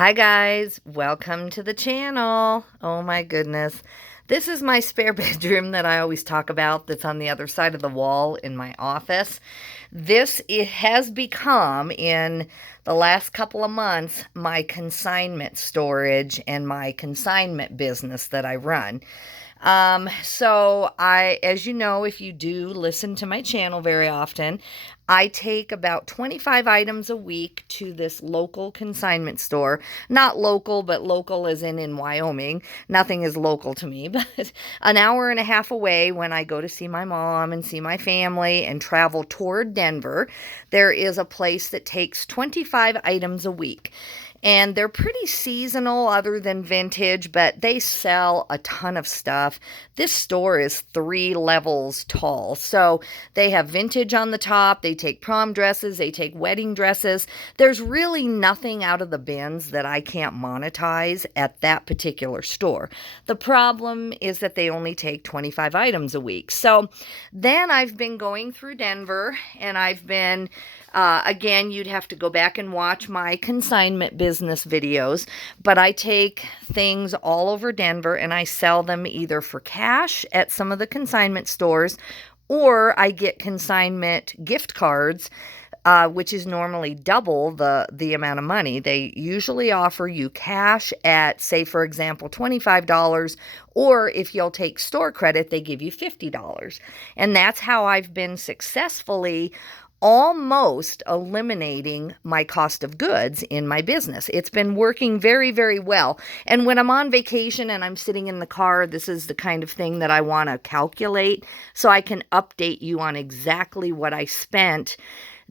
Hi guys, welcome to the channel. Oh my goodness. This is my spare bedroom that I always talk about that's on the other side of the wall in my office. It has become, in the last couple of months, my consignment storage and my consignment business that I run. As you know, if you do listen to my channel very often, I take about 25 items a week to this local consignment store. Not local, but local as in Wyoming. Nothing is local to me, but an hour and a half away when I go to see my mom and see my family and travel toward Denver, there is a place that takes 25 items a week. And they're pretty seasonal other than vintage, but they sell a ton of stuff. This store is 3 levels tall. So they have vintage on the top. They take prom dresses. They take wedding dresses. There's really nothing out of the bins that I can't monetize at that particular store. The problem is that they only take 25 items a week. So then I've been going through Denver and I've been again, you'd have to go back and watch my consignment business videos, but I take things all over Denver and I sell them either for cash at some of the consignment stores, or I get consignment gift cards, which is normally double the amount of money. They usually offer you cash at, say, for example, $25, or if you'll take store credit, they give you $50. And that's how I've been successfully almost eliminating my cost of goods in my business. It's been working very, very well. And when I'm on vacation and I'm sitting in the car, this is the kind of thing that I want to calculate so I can update you on exactly what I spent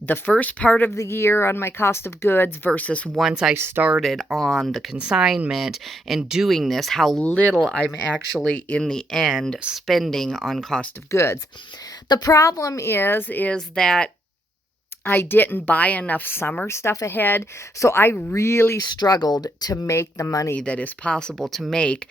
the first part of the year on my cost of goods versus once I started on the consignment and doing this, how little I'm actually in the end spending on cost of goods. The problem is that I didn't buy enough summer stuff ahead, so I really struggled to make the money that is possible to make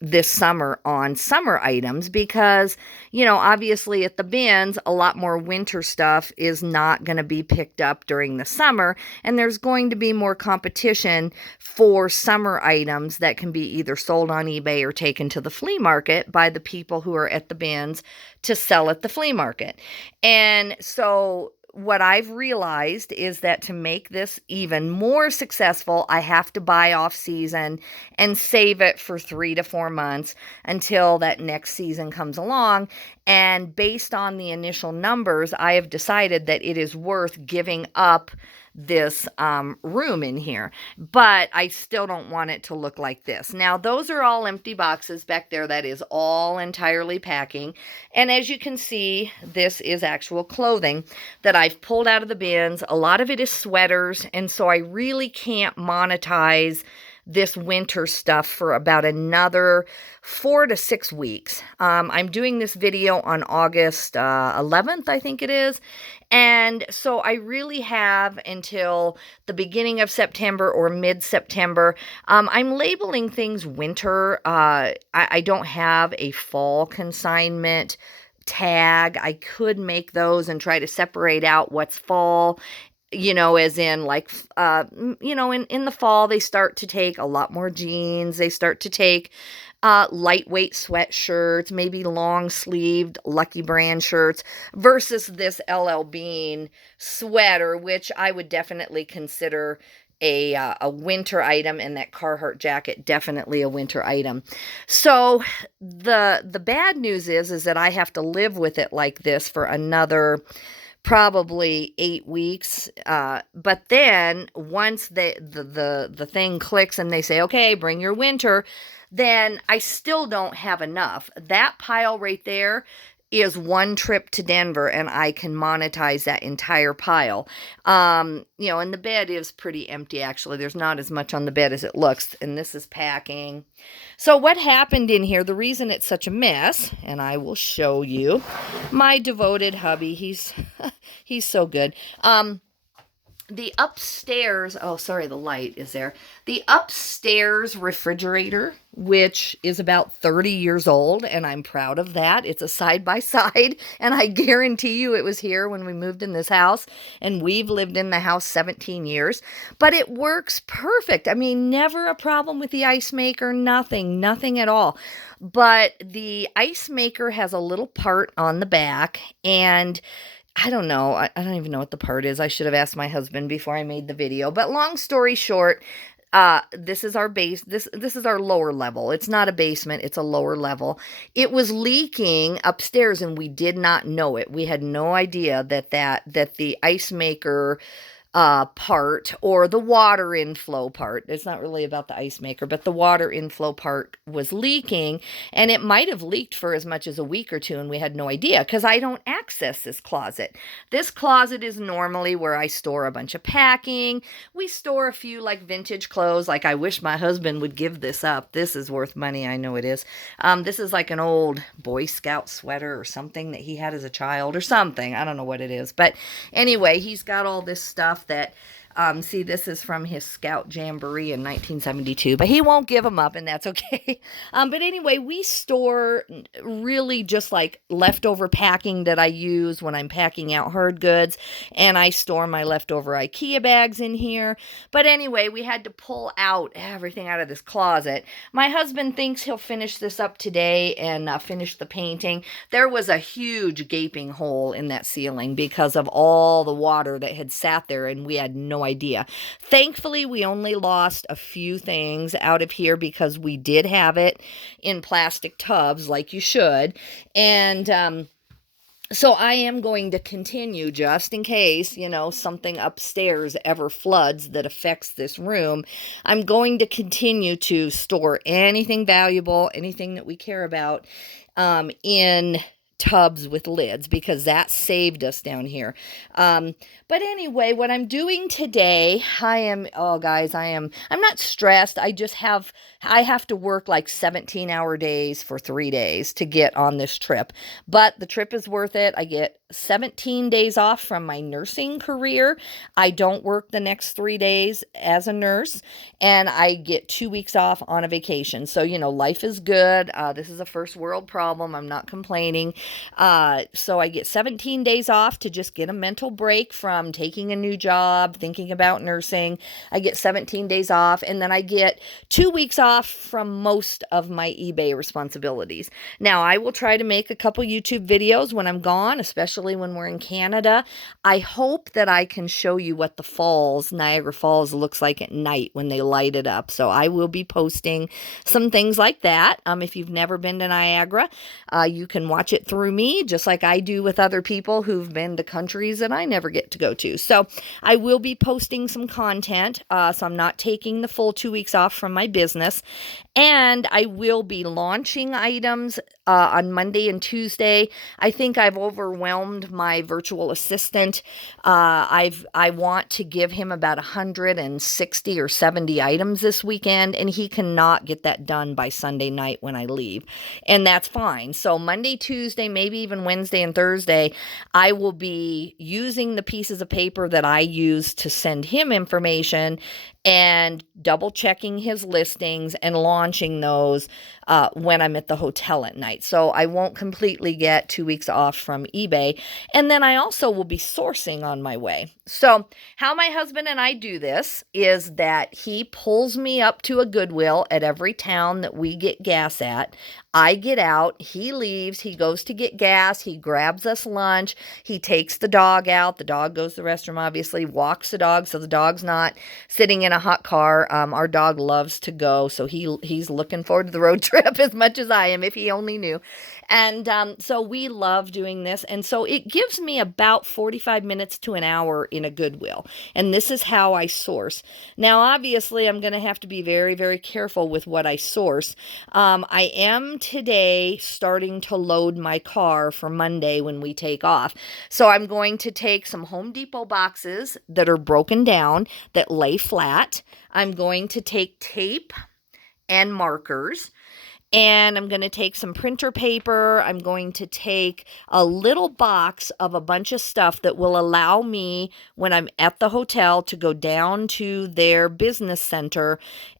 this summer on summer items because, obviously at the bins, a lot more winter stuff is not going to be picked up during the summer, and there's going to be more competition for summer items that can be either sold on eBay or taken to the flea market by the people who are at the bins to sell at the flea market. And so what I've realized is that to make this even more successful, I have to buy off season and save it for 3 to 4 months until that next season comes along. And based on the initial numbers, I have decided that it is worth giving up this room in here, but I still don't want it to look like this. Now, those are all empty boxes back there. That is all entirely packing. And as you can see, this is actual clothing that I've pulled out of the bins. A lot of it is sweaters, and so I really can't monetize this winter stuff for about another 4 to 6 weeks. I'm doing this video on August 11th, I think it is. And so I really have until the beginning of September or mid-September. I'm labeling things winter. I don't have a fall consignment tag. I could make those and try to separate out what's fall, as in like, in the fall, they start to take a lot more jeans. They start to take lightweight sweatshirts, maybe long-sleeved Lucky Brand shirts versus this LL Bean sweater, which I would definitely consider a winter item, and that Carhartt jacket definitely a winter item. So the bad news is that I have to live with it like this for another probably 8 weeks. But then once the thing clicks and they say, okay, bring your winter, then I still don't have enough. That pile right there is one trip to Denver and I can monetize that entire pile. And the bed is pretty empty, actually. There's not as much on the bed as it looks, and this is packing. So what happened in here, the reason it's such a mess, and I will show you, my devoted hubby, he's so good. the upstairs, oh, sorry, the light is there. The upstairs refrigerator, which is about 30 years old, and I'm proud of that. It's a side by side, and I guarantee you it was here when we moved in this house, and we've lived in the house 17 years, but it works perfect. I mean, never a problem with the ice maker, nothing at all. But the ice maker has a little part on the back, and I don't know. I don't even know what the part is. I should have asked my husband before I made the video. But long story short, this is our base. This is our lower level. It's not a basement. It's a lower level. It was leaking upstairs, and we did not know it. We had no idea that the ice maker part, or the water inflow part. It's not really about the ice maker, but the water inflow part was leaking, and it might have leaked for as much as a week or two, and we had no idea because I don't access this closet. This closet is normally where I store a bunch of packing. We store a few like vintage clothes. Like, I wish my husband would give this up. This is worth money. I know it is. This is like an old Boy Scout sweater or something that he had as a child or something. I don't know what it is. But anyway, he's got all this stuff that, see, this is from his Scout Jamboree in 1972, but he won't give them up, and that's okay. But anyway, we store really just like leftover packing that I use when I'm packing out hard goods, and I store my leftover IKEA bags in here. But anyway, we had to pull out everything out of this closet. My husband thinks he'll finish this up today and finish the painting. There was a huge gaping hole in that ceiling because of all the water that had sat there, and we had no idea. Thankfully, we only lost a few things out of here because we did have it in plastic tubs like you should. And so I am going to continue, just in case, something upstairs ever floods that affects this room. I'm going to continue to store anything valuable, anything that we care about, in tubs with lids, because that saved us down here. But anyway, what I'm doing today, I'm not stressed. I have to work like 17-hour days for 3 days to get on this trip, but the trip is worth it. I get 17 days off from my nursing career. I don't work the next 3 days as a nurse, and I get 2 weeks off on a vacation. So, life is good. This is a first world problem. I'm not complaining. So I get 17 days off to just get a mental break from taking a new job, thinking about nursing. I get 17 days off, and then I get 2 weeks off from most of my eBay responsibilities. Now, I will try to make a couple YouTube videos when I'm gone, especially when we're in Canada. I hope that I can show you what the Niagara Falls looks like at night when they light it up. So I will be posting some things like that. If you've never been to Niagara, you can watch it through me, just like I do with other people who've been to countries that I never get to go to. So I will be posting some content. So I'm not taking the full 2 weeks off from my business. And I will be launching items on Monday and Tuesday. I think I've overwhelmed my virtual assistant. I want to give him about 160 or 70 items this weekend, and he cannot get that done by Sunday night when I leave. And that's fine. So Monday, Tuesday, maybe even Wednesday and Thursday, I will be using the pieces of paper that I use to send him information and double checking his listings and launching those when I'm at the hotel at night. So I won't completely get 2 weeks off from eBay. And then I also will be sourcing on my way. So how my husband and I do this is that he pulls me up to a Goodwill at every town that we get gas at. I get out, he leaves, he goes to get gas, he grabs us lunch, he takes the dog out, the dog goes to the restroom, obviously, walks the dog so the dog's not sitting in a hot car. Our dog loves to go, so he's looking forward to the road trip as much as I am, if he only knew. And so we love doing this, and so it gives me about 45 minutes to an hour in a Goodwill, and this is how I source. Now, obviously, I'm going to have to be very, very careful with what I source. I am today starting to load my car for Monday when we take off. So I'm going to take some Home Depot boxes that are broken down, that lay flat. I'm going to take tape and markers, And I'm going to take some printer paper. I'm going to take a little box of a bunch of stuff that will allow me, when I'm at the hotel, to go down to their business center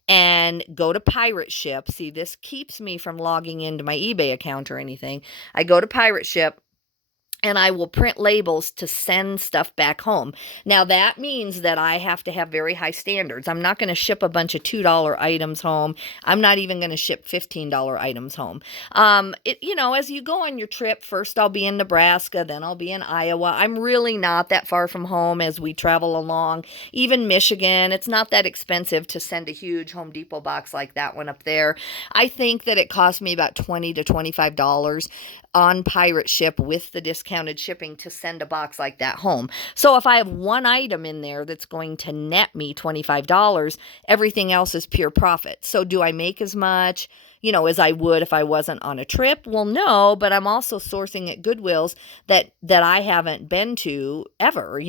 and go to Pirate Ship. See, this keeps me from logging into my eBay account or anything. I go to Pirate Ship, and I will print labels to send stuff back home. Now, that means that I have to have very high standards. I'm not going to ship a bunch of $2 items home. I'm not even going to ship $15 items home. As you go on your trip, first I'll be in Nebraska, then I'll be in Iowa. I'm really not that far from home as we travel along. Even Michigan, it's not that expensive to send a huge Home Depot box like that one up there. I think that it cost me about $20 to $25 on Pirate Ship with the discounted shipping to send a box like that home. So if I have one item in there that's going to net me $25, everything else is pure profit. So do I make as much, as I would if I wasn't on a trip? Well, no, but I'm also sourcing at Goodwills that I haven't been to ever,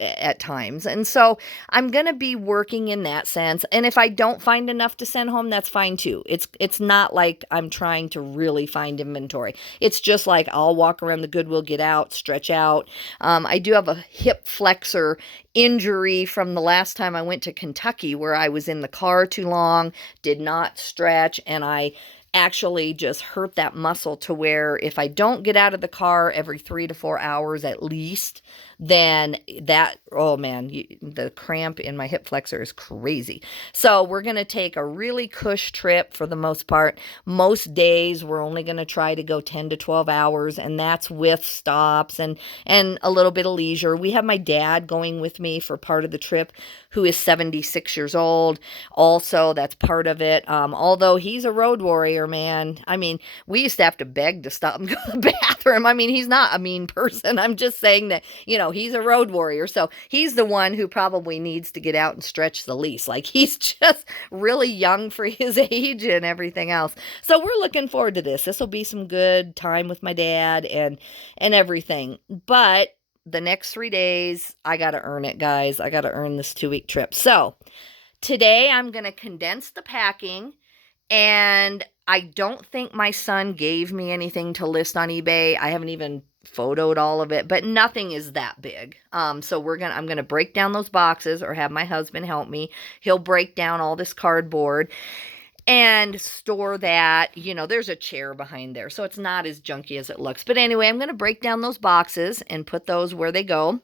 at times. And so I'm going to be working in that sense. And if I don't find enough to send home, that's fine too. It's not like I'm trying to really find inventory. It's just like I'll walk around the Goodwill, get out, stretch out. I do have a hip flexor injury from the last time I went to Kentucky, where I was in the car too long, did not stretch, and I actually just hurt that muscle to where if I don't get out of the car every 3 to 4 hours at least, then the cramp in my hip flexor is crazy. So we're going to take a really cush trip for the most part. Most days we're only going to try to go 10 to 12 hours, and that's with stops and a little bit of leisure. We have my dad going with me for part of the trip, who is 76 years old. Also, that's part of it. Although he's a road warrior, man. I mean, we used to have to beg to stop and go to the bathroom. I mean, he's not a mean person. I'm just saying that, he's a road warrior. So he's the one who probably needs to get out and stretch the least. Like, he's just really young for his age and everything else. So we're looking forward to this. This will be some good time with my dad and everything. But the next 3 days, I got to earn it, guys. I got to earn this 2-week trip. So today I'm going to condense the packing, and I don't think my son gave me anything to list on eBay. I haven't even photoed all of it, but nothing is that big. So I'm going to break down those boxes, or have my husband help me. He'll break down all this cardboard and store that. There's a chair behind there, so it's not as junky as it looks. But anyway, I'm going to break down those boxes and put those where they go.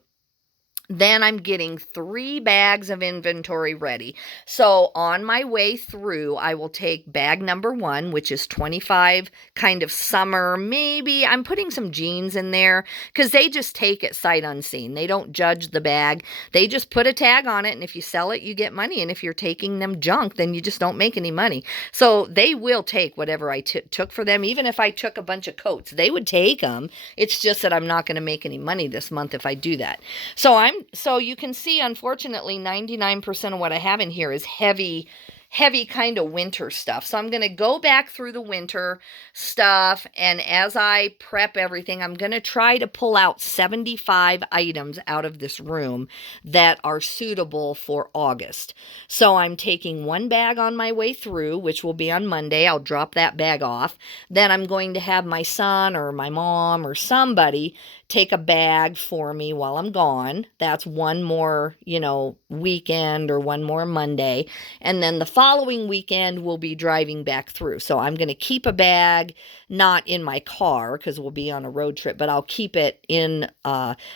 Then I'm getting 3 bags of inventory ready. So on my way through, I will take bag number 1, which is 25 kind of summer. Maybe I'm putting some jeans in there because they just take it sight unseen. They don't judge the bag. They just put a tag on it, and if you sell it, you get money. And if you're taking them junk, then you just don't make any money. So they will take whatever I took for them. Even if I took a bunch of coats, they would take them. It's just that I'm not going to make any money this month if I do that. So you can see, unfortunately, 99% of what I have in here is heavy kind of winter stuff. So I'm going to go back through the winter stuff, and as I prep everything, I'm going to try to pull out 75 items out of this room that are suitable for August. So I'm taking 1 bag on my way through, which will be on Monday. I'll drop that bag off. Then I'm going to have my son or my mom or somebody take a bag for me while I'm gone. That's one more, weekend, or one more Monday. And then the following weekend, we'll be driving back through. So I'm going to keep a bag, not in my car because we'll be on a road trip, but I'll keep it in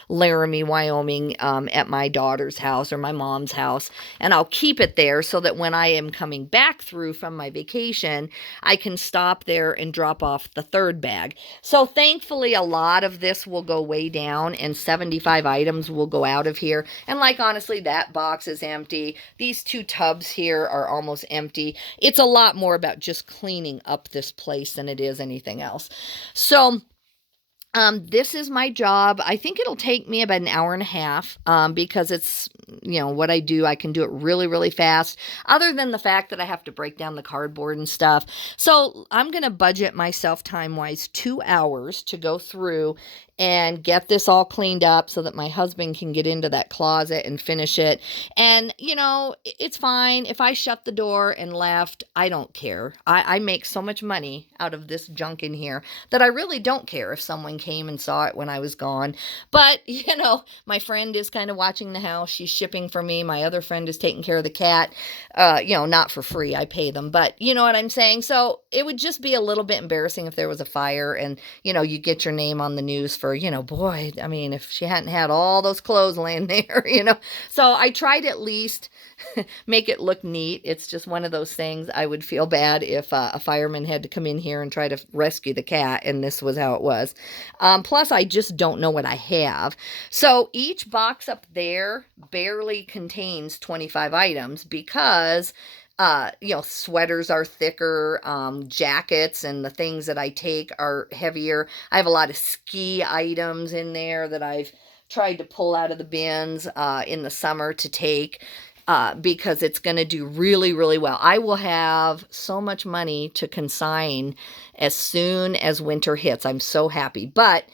Laramie, Wyoming, at my daughter's house or my mom's house. And I'll keep it there so that when I am coming back through from my vacation, I can stop there and drop off the 3rd bag. So thankfully, a lot of this will go way down, and 75 items will go out of here. And honestly, that box is empty. These 2 tubs here are almost empty. It's a lot more about just cleaning up this place than it is anything else. So this is my job. I think it'll take me about an hour and a half, because it's, what I do. I can do it really, really fast, other than the fact that I have to break down the cardboard and stuff. So I'm going to budget myself time-wise 2 hours to go through and get this all cleaned up so that my husband can get into that closet and finish it. And, it's fine. If I shut the door and left, I don't care. I make so much money out of this junk in here that I really don't care if someone came and saw it when I was gone. But, my friend is kind of watching the house. She's shipping for me. My other friend is taking care of the cat. Not for free. I pay them. But you know what I'm saying? So it would just be a little bit embarrassing if there was a fire and, you get your name on the news for, boy, I mean, if she hadn't had all those clothes laying there, So I tried at least make it look neat. It's just one of those things. I would feel bad if a fireman had to come in here and try to rescue the cat, and this was how it was. Plus, I just don't know what I have. So each box up there barely contains 25 items because sweaters are thicker, jackets and the things that I take are heavier. I have a lot of ski items in there that I've tried to pull out of the bins in the summer to take because it's going to do really, really well. I will have so much money to consign as soon as winter hits. I'm so happy. But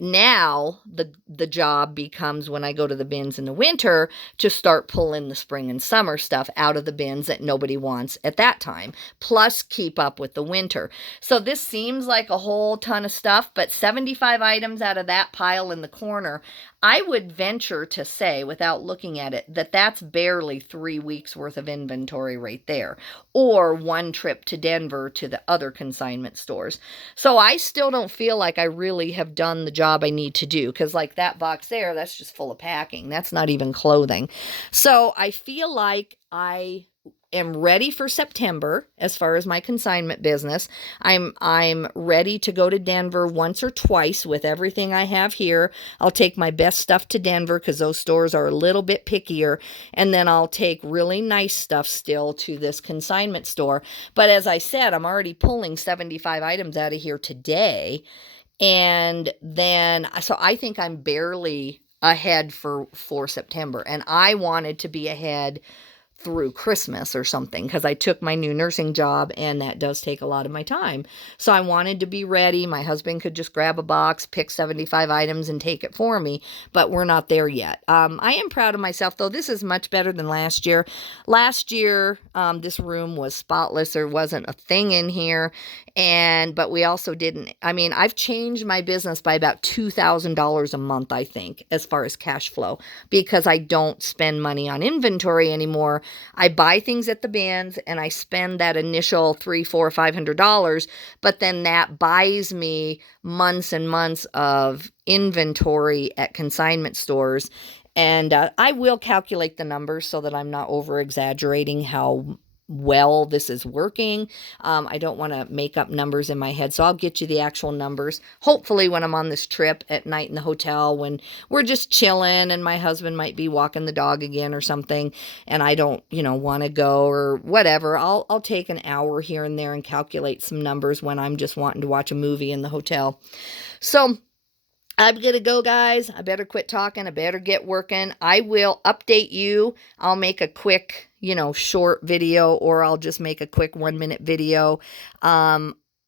now the job becomes when I go to the bins in the winter to start pulling the spring and summer stuff out of the bins that nobody wants at that time, plus keep up with the winter. So this seems like a whole ton of stuff, but 75 items out of that pile in the corner, I would venture to say, without looking at it, that that's barely 3 weeks worth of inventory right there, or one trip to Denver to the other consignment stores. So I still don't feel like I really have done the job I need to do, because like that box there, that's just full of packing. That's not even clothing. So I feel like I am ready for September as far as my consignment business. I'm ready to go to Denver once or twice with everything I have here. I'll take my best stuff to Denver because those stores are a little bit pickier, and then I'll take really nice stuff still to this consignment store. But as I said, I'm already pulling 75 items out of here today. And then, so I think I'm barely ahead for September, and I wanted to be ahead through Christmas or something because I took my new nursing job and that does take a lot of my time. So I wanted to be ready. My husband could just grab a box, pick 75 items and take it for me, but we're not there yet. I am proud of myself though. This is much better than last year. Last year, this room was spotless. There wasn't a thing in here. But we also didn't, I've changed my business by about $2,000 a month, I think, as far as cash flow, because I don't spend money on inventory anymore. I buy things at the bins and I spend that initial $300, $400, $500, but then that buys me months and months of inventory at consignment stores. And I will calculate the numbers so that I'm not over exaggerating how well this is working. I don't want to make up numbers in my head, so I'll get you the actual numbers hopefully when I'm on this trip at night in the hotel when we're just chilling and my husband might be walking the dog again or something and I don't want to go or whatever. I'll take an hour here and there and calculate some numbers when I'm just wanting to watch a movie in the hotel. So I'm going to go, guys. I better quit talking. I better get working. I will update you. I'll make a quick, short video, or I'll just make a quick 1-minute video.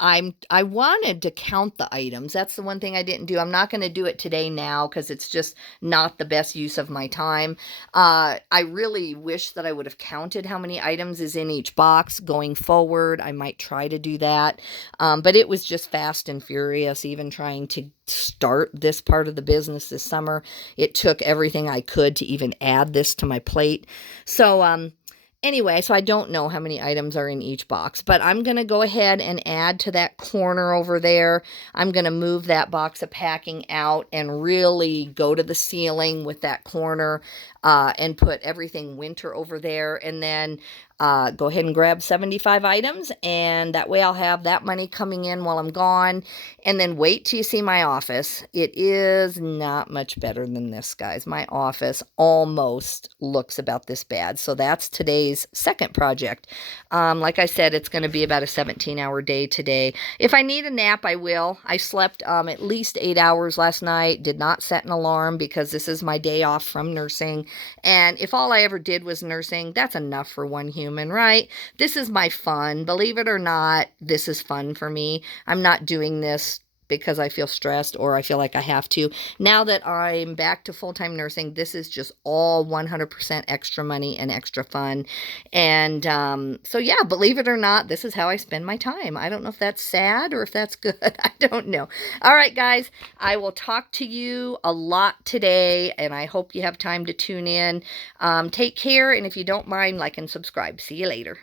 I wanted to count the items. That's the one thing I didn't do. I'm not going to do it today now because it's just not the best use of my time. I really wish that I would have counted how many items is in each box going forward. I might try to do that. But it was just fast and furious, even trying to start this part of the business this summer. It took everything I could to even add this to my plate. So, anyway, so I don't know how many items are in each box, but I'm going to go ahead and add to that corner over there. I'm going to move that box of packing out and really go to the ceiling with that corner and put everything winter over there. And then go ahead and grab 75 items, and that way I'll have that money coming in while I'm gone. And then wait till you see my office. It is not much better than this, guys. My office almost looks about this bad. So that's today's second project. Like I said, it's going to be about a 17-hour day today. If I need a nap, I will. I slept at least 8 hours last night. Did not set an alarm because this is my day off from nursing. And if all I ever did was nursing, that's enough for one human, right? This is my fun. Believe it or not, this is fun for me. I'm not doing this because I feel stressed or I feel like I have to. Now that I'm back to full-time nursing, this is just all 100% extra money and extra fun. And so yeah, believe it or not, this is how I spend my time. I don't know if that's sad or if that's good. I don't know. All right, guys, I will talk to you a lot today, and I hope you have time to tune in. Take care, and if you don't mind, like and subscribe. See you later.